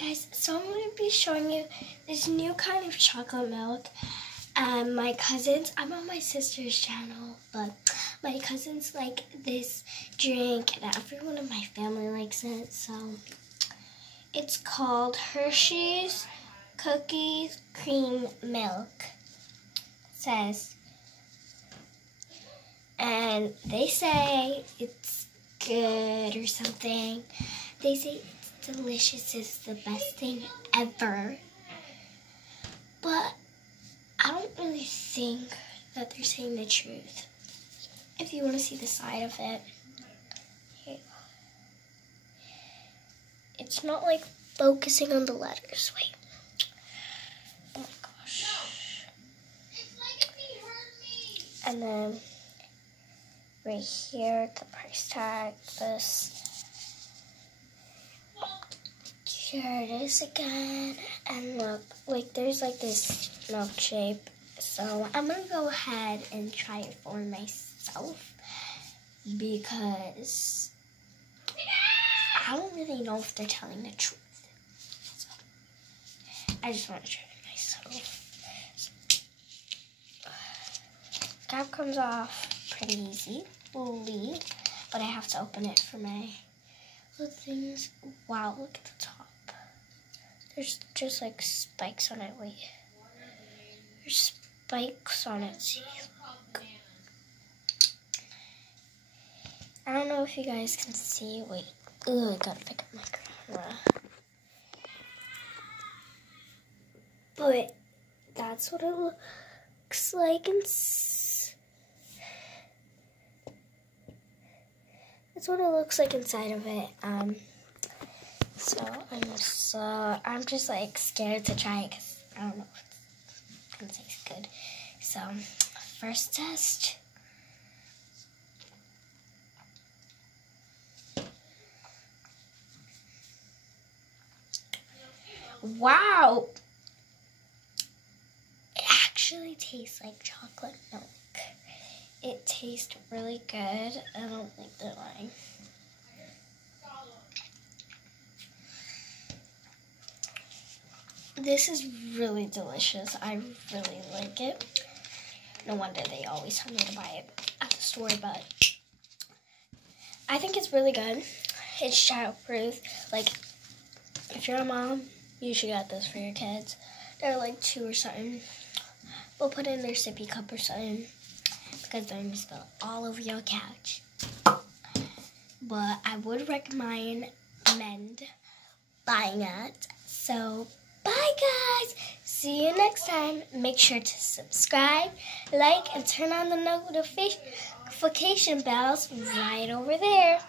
Guys, so I'm going to be showing you this new kind of chocolate milk. My cousins, I'm on my sister's channel, but my cousins like this drink and everyone in my family likes it. So it's called Hershey's Cookies Cream Milk, it says. And they say it's good or something. They say it's delicious, it's the best thing ever. But I don't really think that they're saying the truth. If you want to see the side of it, here. It's not like focusing on the letters. Wait. Oh my gosh. And then right here, the price tag, this. Here it is again. And look, like there's like this milk shape. So I'm gonna go ahead and try it for myself because I don't really know if they're telling the truth. So I just want to try it myself. Cap comes off pretty easily, but I have to open it for my little things. Wow, look at the top. There's just like spikes on it. Wait. There's spikes on it. See, look. I don't know if you guys can see. Wait. Ugh, I gotta pick up my camera. But that's what it looks like. That's what it looks like inside of it. So I'm just like scared to try it because I don't know if it's gonna taste good. So first test. Wow! It actually tastes like chocolate milk. It tastes really good. I don't think they're lying. This is really delicious. I really like it. No wonder they always tell me to buy it at the store, but I think it's really good. It's childproof. Like, if you're a mom, you should get this for your kids. They're like 2 or something. We'll put it in their sippy cup or something because they're going to spill all over your couch. But I would recommend buying it. So, bye guys. See you next time. Make sure to subscribe, like, and turn on the notification bells right over there.